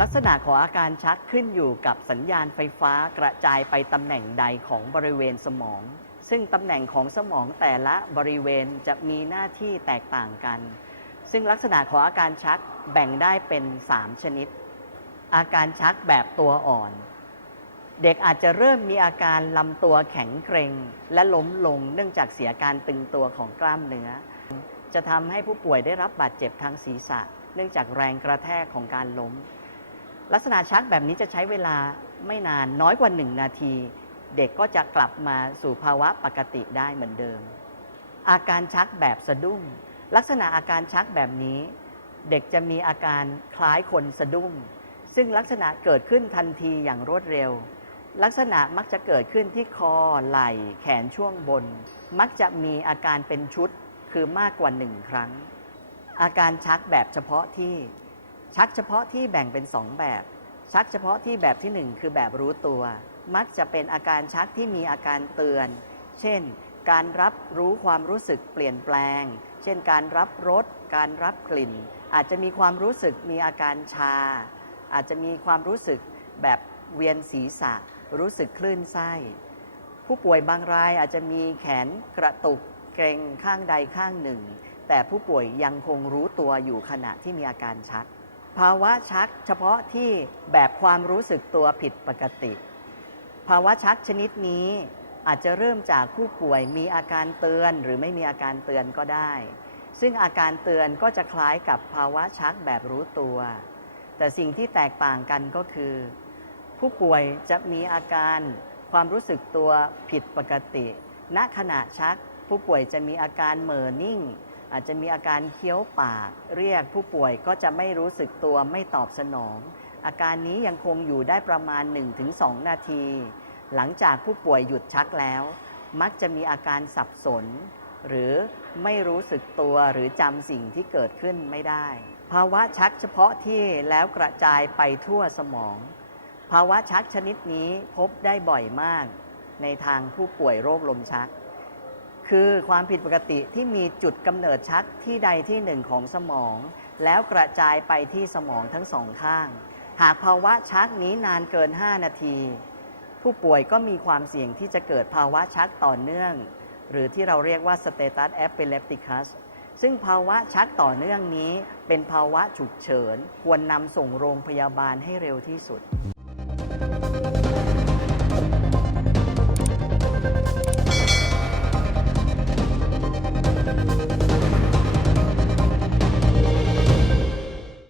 ลักษณะของอาการชักขึ้นอยู่กับสัญญาณไฟฟ้ากระจายไปตำแหน่งใดของบริเวณสมอง ซึ่งตำแหน่งของสมองแต่ละบริเวณจะมีหน้าที่แตกต่างกัน ซึ่งลักษณะของอาการชักแบ่งได้เป็น 3 ชนิด อาการชักแบบตัวอ่อน เด็กอาจจะเริ่มมีอาการลำตัวแข็งเกร็ง และล้มลงเนื่องจากเสียการตึงตัวของกล้ามเนื้อ จะทำให้ผู้ป่วยได้รับบาดเจ็บทางศีรษะ เนื่องจากแรงกระแทกของการล้ม ลักษณะชักแบบนี้จะใช้เวลาไม่นานน้อยกว่า 1 นาที เด็กก็จะกลับมาสู่ภาวะปกติได้เหมือนเดิม อาการชักแบบสะดุ้ง ลักษณะอาการชักแบบนี้ เด็กจะมีอาการคล้ายคนสะดุ้ง ซึ่งลักษณะเกิดขึ้นทันทีอย่างรวดเร็ว ลักษณะมักจะเกิดขึ้นที่คอไหล่แขนช่วงบน มักจะมีอาการเป็นชุดคือมากกว่าหนึ่งครั้ง อาการชักแบบเฉพาะที่ ชักเฉพาะที่แบ่งเป็น2แบบ ชักเฉพาะที่แบบที่1คือแบบรู้ตัว มักจะเป็นอาการชักที่มีอาการเตือน เช่น การรับรู้ความรู้สึกเปลี่ยนแปลง เช่น การรับรสการรับกลิ่น อาจจะมีความรู้สึกมีอาการชา อาจจะมีความรู้สึกแบบเวียนศีรษะ รู้สึกคลื่นไส้ ผู้ป่วยบางรายอาจจะมีแขนกระตุกเกรงข้างใดข้างหนึ่ง แต่ผู้ป่วยยังคงรู้ตัวอยู่ขณะที่มีอาการชัก ภาวะชักเฉพาะที่แบบความรู้สึกตัวผิดปกติ ภาวะชักชนิดนี้อาจจะเริ่มจากผู้ป่วยมีอาการเตือนหรือไม่มีอาการเตือนก็ได้ ซึ่งอาการเตือนก็จะคล้ายกับภาวะชักแบบรู้ตัว แต่สิ่งที่แตกต่างกันก็คือ ผู้ป่วยจะมีอาการความรู้สึกตัวผิดปกติ ณขณะชักผู้ป่วยจะมีอาการเหม่อนิ่ง อาจจะมีอาการเคี้ยวปาก เรียกผู้ป่วยก็จะไม่รู้สึกตัวไม่ตอบสนอง อาการนี้ยังคงอยู่ได้ประมาณ 1-2 นาที หลังจากผู้ป่วยหยุดชักแล้ว มักจะมีอาการสับสน หรือไม่รู้สึกตัวหรือจำสิ่งที่เกิดขึ้นไม่ได้ ภาวะชักเฉพาะที่แล้วกระจายไปทั่วสมอง ภาวะชักชนิดนี้พบได้บ่อยมากในทางผู้ป่วยโรคลมชัก คือความผิดปกติที่มีจุดกำเนิดชักที่ใดที่หนึ่งของสมอง แล้วกระจายไปที่สมองทั้งสองข้าง หากภาวะชักนี้นานเกิน 5 นาที ผู้ป่วยก็มีความเสี่ยงที่จะเกิดภาวะชักต่อเนื่อง หรือที่เราเรียกว่า status epilepticus ซึ่งภาวะชักต่อเนื่องนี้เป็นภาวะฉุกเฉิน ควรนำส่งโรงพยาบาลให้เร็วที่สุด Thank you